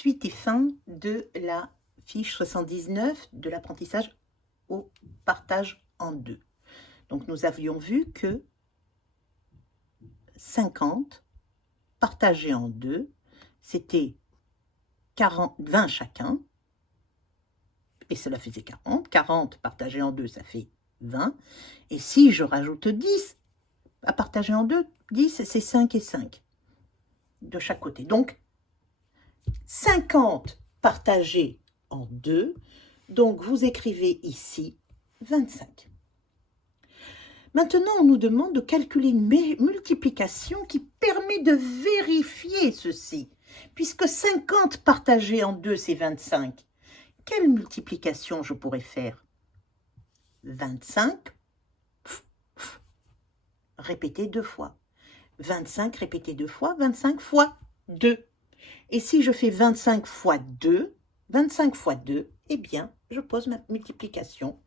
Suite et fin de la fiche 79 de l'apprentissage au partage en deux. Donc nous avions vu que 50 partagé en deux, c'était 20 chacun, et cela faisait 40. 40 partagé en deux, ça fait 20. Et si je rajoute 10 à partager en deux, 10 c'est 5 et 5 de chaque côté. Donc 50 partagé en deux, donc vous écrivez ici 25. Maintenant, on nous demande de calculer une multiplication qui permet de vérifier ceci. Puisque 50 partagé en 2, c'est 25. Quelle multiplication je pourrais faire? 25, répété 2 fois. 25 répété 2 fois, 25 fois 2. Et si je fais 25 fois 2, 25 fois 2, eh bien, je pose ma multiplication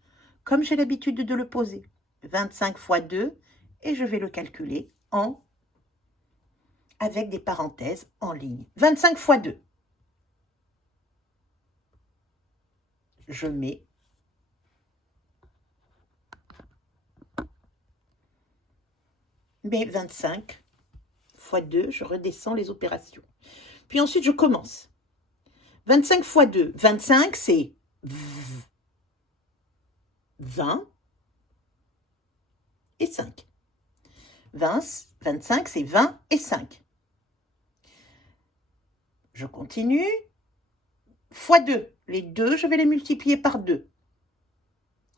comme j'ai l'habitude de le poser. 25 fois 2, et je vais le calculer avec des parenthèses en ligne. 25 fois 2. Je mets mes 25 fois 2, je redescends les opérations. Puis ensuite, je commence. 25 fois 2, 25 c'est 20 et 5. 25 c'est 20 et 5. Je continue. Fois 2. Les 2, je vais les multiplier par 2.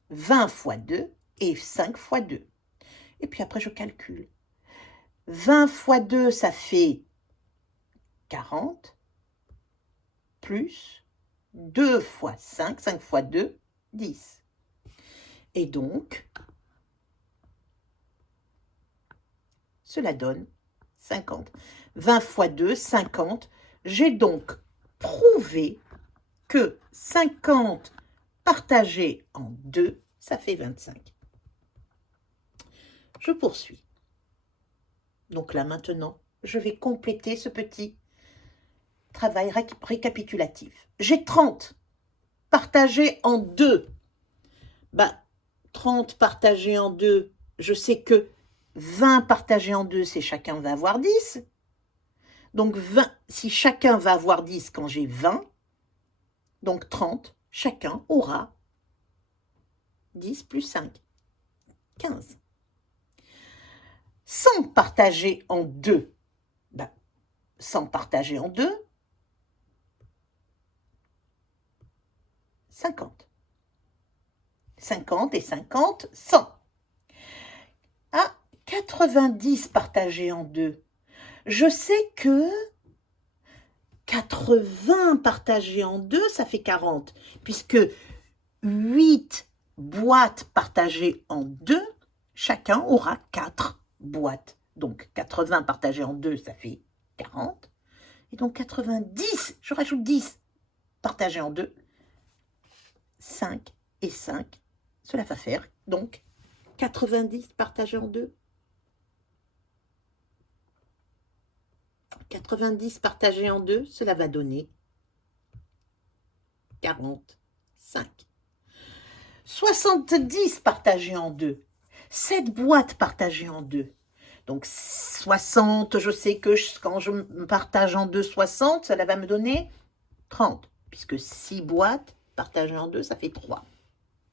20 fois 2 et 5 fois 2. Et puis après, je calcule. 20 fois 2, ça fait 40, plus 2 fois 5, 5 fois 2, 10. Et donc, cela donne 50. 20 fois 2, 50. J'ai donc prouvé que 50 partagé en 2, ça fait 25. Je poursuis. Donc là, maintenant, je vais compléter ce petit travail récapitulatif. J'ai 30 partagé en 2. 30 partagé en 2, je sais que 20 partagé en 2, c'est chacun va avoir 10. Donc 20, si chacun va avoir 10 quand j'ai 20, donc 30, chacun aura 10 plus 5, 15. 100 partagé en 2, 100 partagé en 2, 50. 50 et 50, 100. 90 partagé en 2. Je sais que 80 partagé en 2, ça fait 40. Puisque 8 boîtes partagées en 2, chacun aura 4 boîtes. Donc 80 partagé en 2, ça fait 40. Et donc 90, je rajoute 10 partagé en 2, 5 et 5. Cela va faire donc 90 partagé en 2. 90 partagé en 2, cela va donner 45. 70 partagé en 2, 7 boîtes partagées en 2. Donc 60, je sais que quand je partage en 2, 60, cela va me donner 30. Puisque 6 boîtes partagées en 2, ça fait 3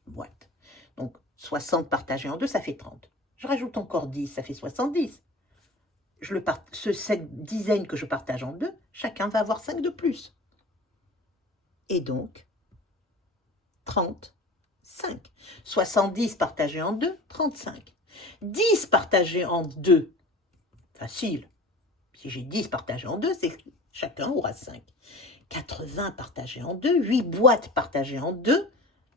boîtes. Donc 60 partagé en 2, ça fait 30. Je rajoute encore 10, ça fait 70. Cette dizaine que je partage en 2, chacun va avoir 5 de plus. Et donc, 35. 70 partagé en 2, 35. 10 partagé en 2, facile. Si j'ai 10 partagé en 2, c'est que chacun aura 5. 80 partagé en 2, 8 boîtes partagées en 2,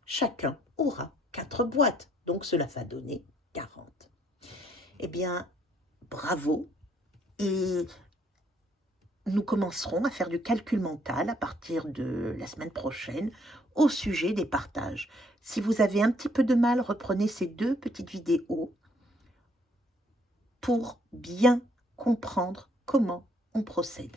chacun aura 4 boîtes. Donc, cela va donner 40. Eh bien, bravo. Et nous commencerons à faire du calcul mental à partir de la semaine prochaine au sujet des partages. Si vous avez un petit peu de mal, reprenez ces 2 petites vidéos pour bien comprendre comment on procède.